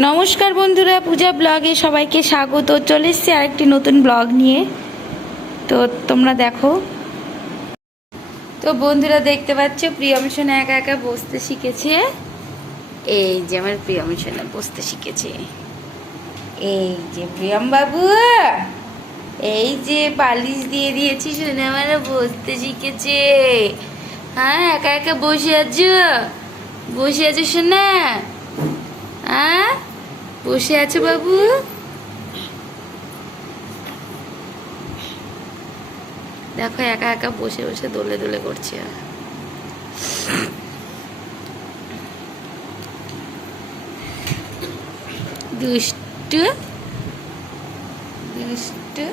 নমস্কার বন্ধুরা, পূজা ব্লগে সবাইকে স্বাগত। চলে এসেছি আরেকটি নতুন ব্লগ নিয়ে। তো তোমরা দেখো। তো বন্ধুরা দেখতে পাচ্ছ প্রিয়ম সোনা একা একা বসতে শিখেছে। এই যে আমার প্রিয়ম সোনা বসতে শিখেছে। এই যে প্রিয়ম বাবু, এই যে বালিশ দিয়ে দিয়েছি, সোনা আমার বসতে শিখেছে। হ্যাঁ, একা একা বসে আছো, বসে আছো সোনা? হ্যাঁ, বসে আছো বাবু? দেখো একা একা বসে বসে দোলে দোলে করছে। দুষ্টু দুষ্টু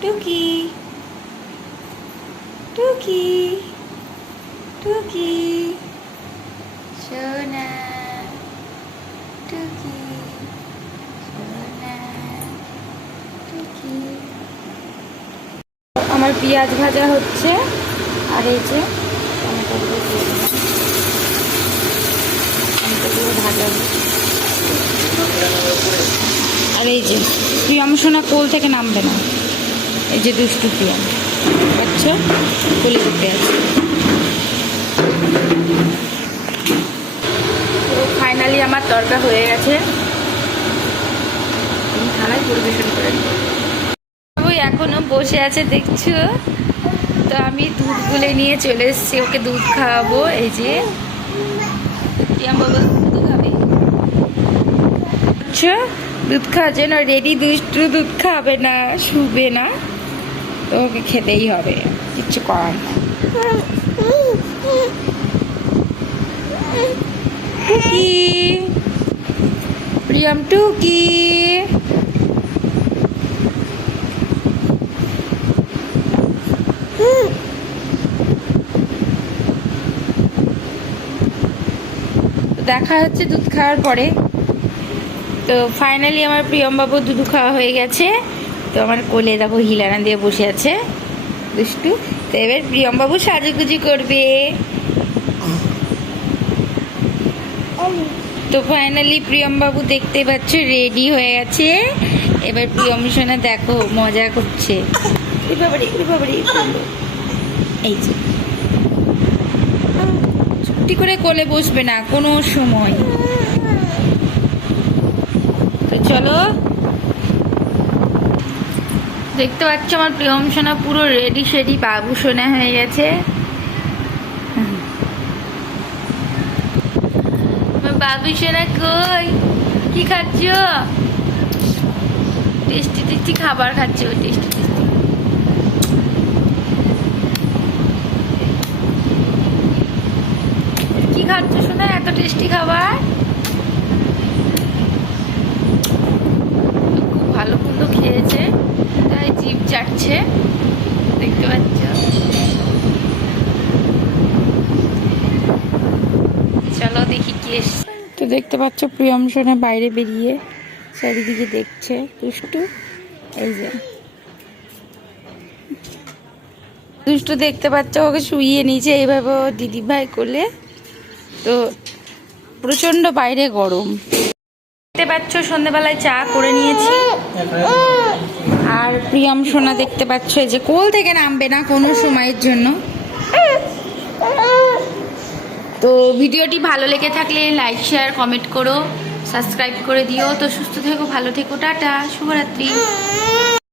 টুকি টুকি টুকি সোনা টুকি সোনা টুকি। আমার পেঁয়াজ ভাজা হচ্ছে, আর এই যে টমেটোগুলো ভাজা হচ্ছে। আর এই যে প্রিয়ম সোনা কোল থেকে নামবে না। এই যে দুষ্টু প্রিয়ম, আচ্ছা কোলে করতে আছে। তো ফাইনালি আমার তরকা হয়ে গেছে, থালায় পরিবেশন করে দেবো। ওই এখনো বসে আছে দেখছো। তো আমি দুধ গুলে নিয়ে চলে এসেছি, ওকে দুধ খাওয়াবো। এই যে প্রিয়াম বাবা দুধ খাবে, আচ্ছা দুধ খাওয়ার জন্য রেডি। দুষ্টু দুধ খাবে না, শুবে না, তো ওকে খেতেই হবে, কিচ্ছু করার না। টুকি প্রিয়ম টুকি। দেখা হচ্ছে দুধ খাওয়ার পরে। তো ফাইনালি আমার প্রিয়ম বাবু দুধ খাওয়া হয়ে গেছে। তো আমার কোলে দেখো হিলানা দিয়ে বসে আছে দুষ্টু। তো এবার প্রিয়ম বাবু সাজুগুজু করবে। তো ফাইনালি প্রিয়ম বাবু দেখতে পাচ্ছ রেডি হয়ে গেছে। এবার প্রিয়ম সোনা দেখো মজা করছে। এই যে ছুটি করে কোলে বসবে না কোনো সময়। তো চলো, দেখতে পাচ্ছ আমার প্রিয়ম সোনা পুরো রেডি শেডি বাবু সোনা হয়ে গেছে। বাবু সোনা কই, কি খাচ্ছ? টেস্টি টেস্টি খাবার খাচ্ছে ও, টেস্টি টেস্টি। কি খাচ্ছ সোনা, এত টেস্টি খাবার? খুব ভালো মন্দ খেয়েছে, তাই জিভ চাটছে, দেখতে পাচ্ছ। চলো দেখি কি এসছে। তো দেখতে পাচ্ছ প্রিয়ম সোনা বাইরে বেরিয়ে চারিদিকে দেখছে দুষ্টু। এই যে দুষ্টু দেখতে পাচ্ছ ওকে শুইয়ে নিয়েছে এইভাবে দিদি ভাই কোলে। তো প্রচন্ড বাইরে গরম, দেখতে পাচ্ছ সন্ধ্যেবেলায় চা করে নিয়েছি। আর প্রিয়ম সোনা দেখতে পাচ্ছ যে কোল থেকে নামবে না কোনো সময়ের জন্য। তো ভিডিওটি ভালো লেগে থাকলে লাইক শেয়ার কমেন্ট করো, সাবস্ক্রাইব করে দিও। তো সুস্থ থেকো, ভালো থেকো, টাটা, শুভরাত্রি।